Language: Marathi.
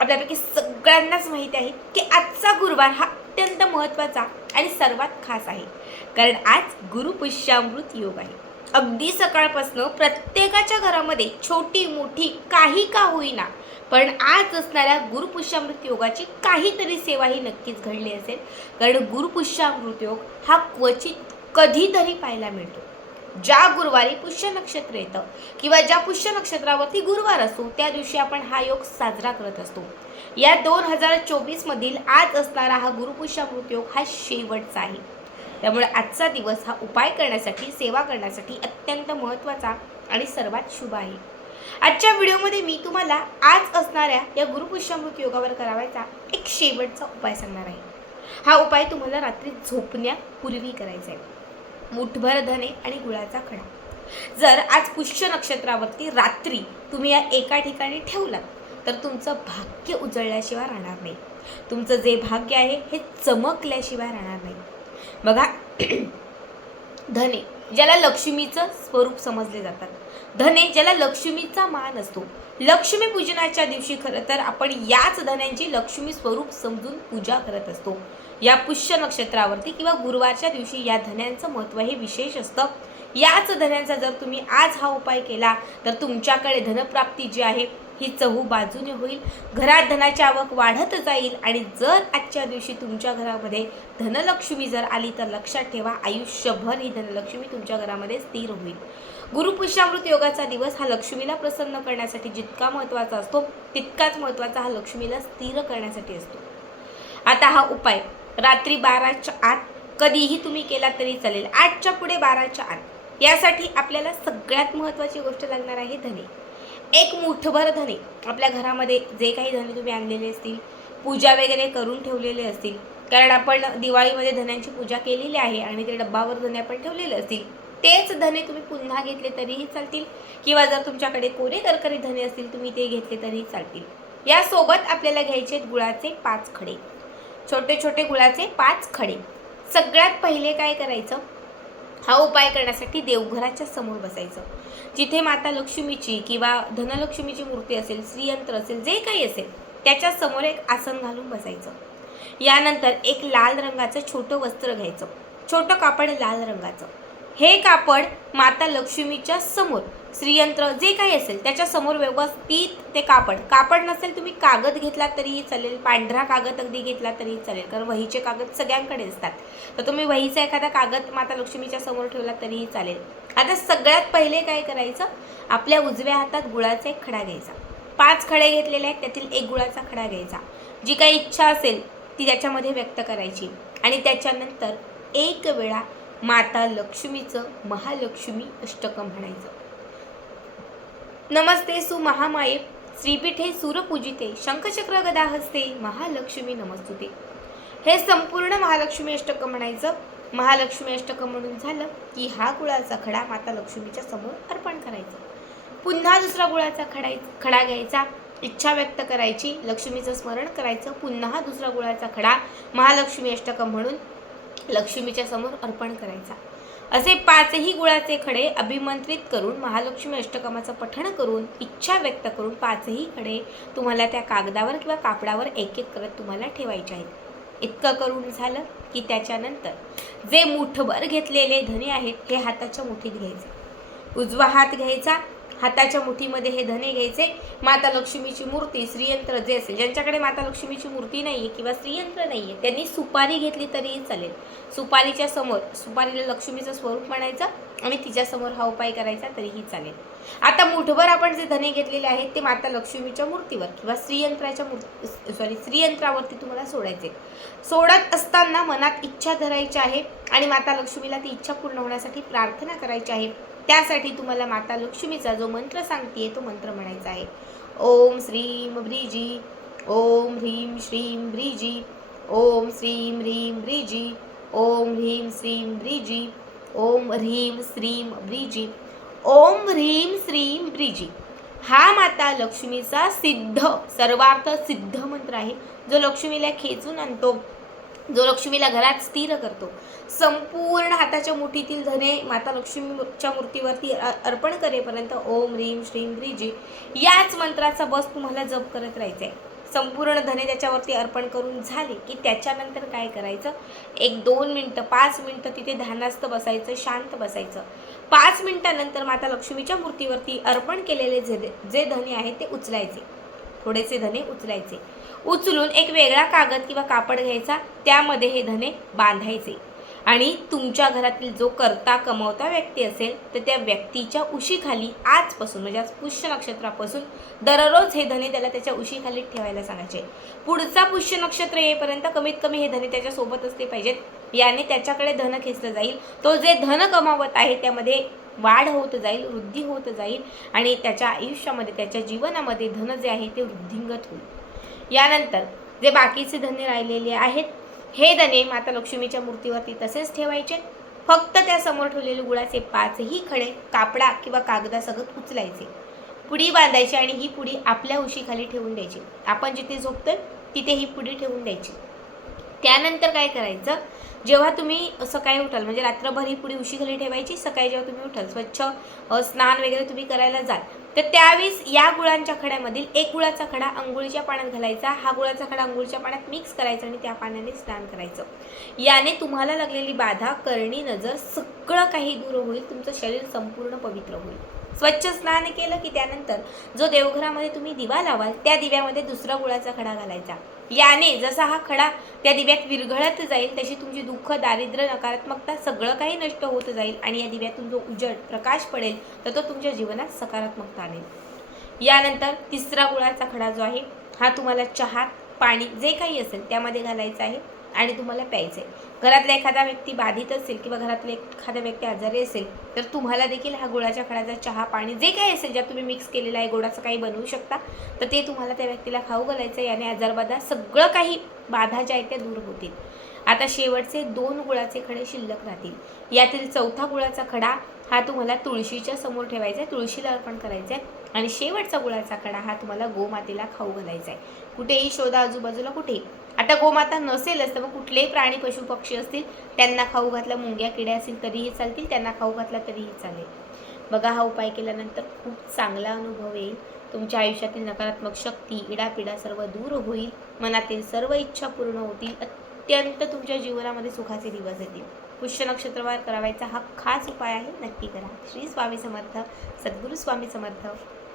आपल्यापैकी सगळ्यांनाच माहिती आहे की आजचा गुरुवार हा अत्यंत महत्त्वाचा आणि सर्वात खास आहे. कारण आज गुरुपुष्यामृत योग आहे. अगदी सकाळपासनं प्रत्येकाच्या घरामध्ये छोटी मोठी काही का होईना पण आज असणाऱ्या गुरुपुष्यामृत योगाची काहीतरी सेवा ही नक्कीच घडली असेल. कारण गुरुपुष्यामृत योग हा क्वचित कधीतरी पाहायला मिळतो. ज्या गुरुवारी पुष्य नक्षत्र येतं किंवा ज्या पुष्य नक्षत्रावरती गुरुवार असतो त्या दिवशी आपण हा योग साजरा करत असतो. या दोन हजार चोवीस मधील आज असणारा हा गुरुपुष्यामृत योग हा शेवटचा आहे. त्यामुळे आजचा दिवस हा उपाय करण्यासाठी सेवा करण्यासाठी अत्यंत महत्त्वाचा आणि सर्वात शुभ आहे. आजच्या व्हिडिओमध्ये मी तुम्हाला आज असणाऱ्या या गुरुपुष्यामृत योगावर करावायचा एक शेवटचा उपाय सांगणार आहे. हा उपाय तुम्हाला रात्री झोपण्यापूर्वी करायचा आहे. मुठभर धने आणि गुळाचा खडा. जर आज पुष्य नक्षत्रावरती रात्री तुम्ही या एका ठिकाणी ठेवलात तर तुमचं भाग्य उजळल्याशिवाय राहणार नाही. तुमचं जे भाग्य आहे हे चमकल्याशिवाय राहणार नाही. बघा धने ज्याला लक्ष्मीचं स्वरूप समजले जातात. धने ज्याला लक्ष्मीचा मान असतो. लक्ष्मी पूजनाच्या दिवशी खरं तर आपण याच धन्यांची लक्ष्मी स्वरूप समजून पूजा करत असतो. या पुष्य नक्षत्रावरती किंवा गुरुवारच्या दिवशी या धन्यांचं महत्त्व हे विशेष असतं. याच धन्यांचा जर तुम्ही आज हा उपाय केला तर तुमच्याकडे धनप्राप्ती जी आहे ही चहू बाजूने होईल. घरात धनाची आवक वाढत जाईल आणि जर आजच्या दिवशी तुमच्या घरामध्ये धनलक्ष्मी जर आली तर लक्षात ठेवा आयुष्यभर ही धनलक्ष्मी तुमच्या घरामध्ये स्थिर होईल. गुरुपुष्यामृत योगाचा दिवस हा लक्ष्मीला प्रसन्न करण्यासाठी जितका महत्त्वाचा असतो तितकाच महत्त्वाचा हा लक्ष्मीला स्थिर करण्यासाठी असतो. आता हा उपाय रात्री बाराच्या आत कधीही तुम्ही केला तरी चालेल. आठच्या पुढे बाराच्या आत. यासाठी आपल्याला सगळ्यात महत्त्वाची गोष्ट लागणार आहे धने. एक मुठभर धने. आपल्या घरामध्ये जे काही धने तुम्ही आणलेले असतील पूजा वगैरे करून ठेवलेले असतील कारण आपण दिवाळीमध्ये धन्यांची पूजा केलेली आहे आणि ते डब्बावर धने आपण ठेवलेले असतील तेच धने तुम्ही पुन्हा घेतले तरीही चालतील? किंवा जर तुमच्याकडे कोरे करकरी धने असतील तुम्ही ते घेतले तरीही चालतील? यासोबत आपल्याला घ्यायचे आहेत गुळाचे पाच खडे. छोटे छोटे गुळाचे पाच खडे. सगळ्यात पहिले काय करायचं? हा उपाय करण्यासाठी देवघराच्या समोर बसायचं. जिथे माता लक्ष्मीची किंवा धनलक्ष्मीची मूर्ती असेल श्रीयंत्र असेल जे काही असेल त्याच्यासमोर एक आसन घालून बसायचं. यानंतर एक लाल रंगाचं छोटं वस्त्र घ्यायचं. छोटं कापड लाल रंगाचं. हे कापड माता लक्ष्मीच्या समोर श्रीयंत्र जे काही असेल त्याच्यासमोर व्यवस्थित ते कापड. कापड नसेल तुम्ही कागद घेतला तरीही चालेल पांढरा कागद अगदी घेतला तरीही चालेल कारण वहीचे कागद सगळ्यांकडे असतात. तर तुम्ही वहीचा एखादा कागद माता लक्ष्मीच्या समोर ठेवला तरीही चालेल. आता सगळ्यात पहिले काय करायचं? आपल्या उजव्या हातात गुळाचा एक खडा घ्यायचा. पाच खडे घेतलेले आहेत त्यातील एक गुळाचा खडा घ्यायचा. जी काही इच्छा असेल ती त्याच्यामध्ये व्यक्त करायची. आणि त्याच्यानंतर एक वेळा माता लक्ष्मीचं महालक्ष्मी अष्टकं म्हणायचं. नमस्ते सु महामाये श्रीपीठे सूरपूजिते शंखचक्र गदाहस्ते महालक्ष्मी नमस्तुते. हे संपूर्ण महालक्ष्मी अष्टकं म्हणायचं. महालक्ष्मी अष्टकं म्हणून झालं की हा गुळाचा खडा माता लक्ष्मीच्या समोर अर्पण करायचं. पुन्हा दुसरा गुळाचा खडाय खडा घ्यायचा. इच्छा व्यक्त करायची. लक्ष्मीचं स्मरण करायचं. पुन्हा दुसरा गुळाचा खडा महालक्ष्मी अष्टकं म्हणून लक्ष्मीच्या समोर अर्पण करायचा. असे पाचही गुळाचे खडे अभिमंत्रित करून महालक्ष्मी अष्टकमाचं पठण करून इच्छा व्यक्त करून पाचही खडे तुम्हाला त्या कागदावर किंवा कापडावर एक एक करत तुम्हाला ठेवायचे आहेत. इतकं करून झालं की त्याच्यानंतर जे मुठभर घेतलेले धने आहेत हे हाताच्या मुठीत घ्यायचे. उजवा हात घ्यायचा हाताच्या मुठीमध्ये हे धने घ्यायचे. माता लक्ष्मीची मूर्ती श्रीयंत्र जे असेल ज्यांच्याकडे माता लक्ष्मीची मूर्ती नाही आहे किंवा श्रीयंत्र नाही आहे त्यांनी सुपारी घेतली तरीही चालेल. सुपारीच्या समोर सुपारीला लक्ष्मीचं स्वरूप म्हणायचं आणि तिच्यासमोर हा उपाय करायचा तरीही चालेल. आता मुठभर आपण जे धने घेतलेले आहेत ते माता लक्ष्मीच्या मूर्तीवर किंवा श्रीयंत्राच्या मूर्ती सॉरी श्रीयंत्रावरती तुम्हाला सोडायचे. सोडत असताना मनात इच्छा धरायची आहे आणि माता लक्ष्मीला ती इच्छा पूर्ण होण्यासाठी प्रार्थना करायची आहे. त्यासाठी तुम्हाला माता लक्ष्मीचा जो मंत्र सांगते तो मंत्र म्हणायचा आहे. ओम श्रीम ब्रीजी ओम ह्रीं श्रीं ब्रीजी ओम श्रीं ह्रीं ब्रीजी ओम ह्रीं श्रीं ब्रीजी ओम ह्रीं श्रीं ब्रीजी ओम ह्रीं श्रीं ब्रीजी. हा माता लक्ष्मीचा सिद्ध सर्वार्थ सिद्ध मंत्र आहे. जो लक्ष्मीला खेचून आणतो जो लक्ष्मीला घरात स्थिर करतो. संपूर्ण हाताच्या मुठीतील धने माता लक्ष्मीच्या मूर्तीवरती अ- अर्पण करेपर्यंत ओम ह्रीम श्रीम ह्रीजी याच मंत्राचा बस तुम्हाला जप करत राहायचा आहे संपूर्ण धने त्याच्यावरती अर्पण करून झाले की त्याच्यानंतर काय करायचं? एक दोन मिनटं पाच मिनटं तिथे ध्यानास्त बसायचं शांत बसायचं. पाच मिनटानंतर माता लक्ष्मीच्या मूर्तीवरती अर्पण केलेले जे जे धने आहेत ते उचलायचे. थोडेसे धने उचलायचे. उचलून एक वेगळा कागद किंवा कापड घ्यायचा त्यामध्ये हे धने बांधायचे. आणि तुमच्या घरातील जो करता कमवता व्यक्ती असेल तर त्या व्यक्तीच्या उशीखाली आजपासून म्हणजे आज पुष्य नक्षत्रापासून दररोज हे धने त्याला त्याच्या उशीखाली ठेवायला सांगायचे. पुढचा पुष्य नक्षत्र येईपर्यंत कमीत कमी हे धने त्याच्यासोबत असले पाहिजेत. याने त्याच्याकडे धन खेचलं जाईल. तो जे धन कमावत आहे त्यामध्ये वाढ होत जाईल वृद्धी होत जाईल आणि त्याच्या आयुष्यामध्ये त्याच्या जीवनामध्ये धन जे आहे ते वृद्धिंगत होईल. यानंतर जे बाकीचे धने राहिलेले आहेत हे धने माता लक्ष्मीच्या मूर्तीवरती तसेच ठेवायचे. फक्त त्या समोर ठेवलेले गुळाचे पाचही खडे कापडा किंवा कागदासगत उचलायचे. पुडी बांधायची आणि ही पुडी आपल्या उशीखाली ठेवून द्यायची. आपण जिथे झोपतोय तिथे ही पुडी ठेवून द्यायची. त्यानंतर काय करायचं? जेव्हा तुम्ही सकाळी उठाल म्हणजे रात्रभर ही उशी उशीखाली ठेवायची सकाळी जेव्हा तुम्ही उठाल स्वच्छ स्नान वगैरे तुम्ही करायला जाल तर त्यावेळेस या गुळांच्या खड्यामधील एक गुळाचा खडा अंघोळीच्या पाण्यात घालायचा हा गुळाचा खडा अंघोळीच्या पाण्यात मिक्स करायचा आणि त्या पाण्याने स्नान करायचं. याने तुम्हाला लागलेली बाधा करणी नजर सगळं काही दूर होईल तुमचं शरीर संपूर्ण पवित्र होईल. स्वच्छ स्नान केलं की त्यानंतर जो देवघरामध्ये तुम्ही दिवा लावाल त्या दिव्यामध्ये दुसरा गुळाचा खडा घालायचा. याने जसा हा खडा त्या दिव्यात विरघळत जाईल तशी तुमची दुःख दारिद्र्य नकारात्मकता सगळं काही नष्ट होत जाईल आणि या दिव्यातून जो उजड प्रकाश पडेल तर तो तुमच्या जीवनात सकारात्मकता आणेल. यानंतर तिसरा गुळाचा खडा जो आहे हा तुम्हाला चहा पाणी जे काही असेल त्यामध्ये घालायचं आहे आणि तुम्हाला प्यायचं आहे घरातला एखादा व्यक्ती बाधित असेल किंवा घरातला एखादा व्यक्ती आजारी असेल तर तुम्हाला देखील हा गुळाच्या खडाचा चहा पाणी जे काही असेल ज्यात तुम्ही मिक्स केलेलं आहे गोडाचं काही बनवू शकता तर ते तुम्हाला त्या व्यक्तीला खाऊ घालायचं आहे. याने आजारबाधा सगळं काही बाधा ज्या आहेत त्या दूर होतील. आता शेवटचे दोन गुळाचे खडे शिल्लक राहतील. यातील चौथा गुळाचा खडा हा तुम्हाला तुळशीच्या समोर ठेवायचा आहे तुळशीला अर्पण करायचा आहे. आणि शेवटचा गुळाचा खडा हा तुम्हाला गोमातेला खाऊ घालायचा आहे. कुठेही शोधा आजूबाजूला कुठेही. आता गोमाता नसेलच तर मग कुठलेही प्राणी पशु पक्षी असतील त्यांना खाऊ घातला मुंग्या किड्या असतील तरीही चालतील त्यांना खाऊ घातला तरीही चालेल. बघा हा उपाय केल्यानंतर खूप चांगला अनुभव येईल. तुमच्या आयुष्यातील नकारात्मक शक्ती इडापिडा सर्व दूर होईल. मनातील सर्व इच्छा पूर्ण होतील. अत्यंत तुमच्या जीवनामध्ये सुखाचे दिवस येतील. पुष्य नक्षत्रवार करावायचा हा खास उपाय आहे. नक्की करा. श्री स्वामी समर्थ सद्गुरू स्वामी समर्थ.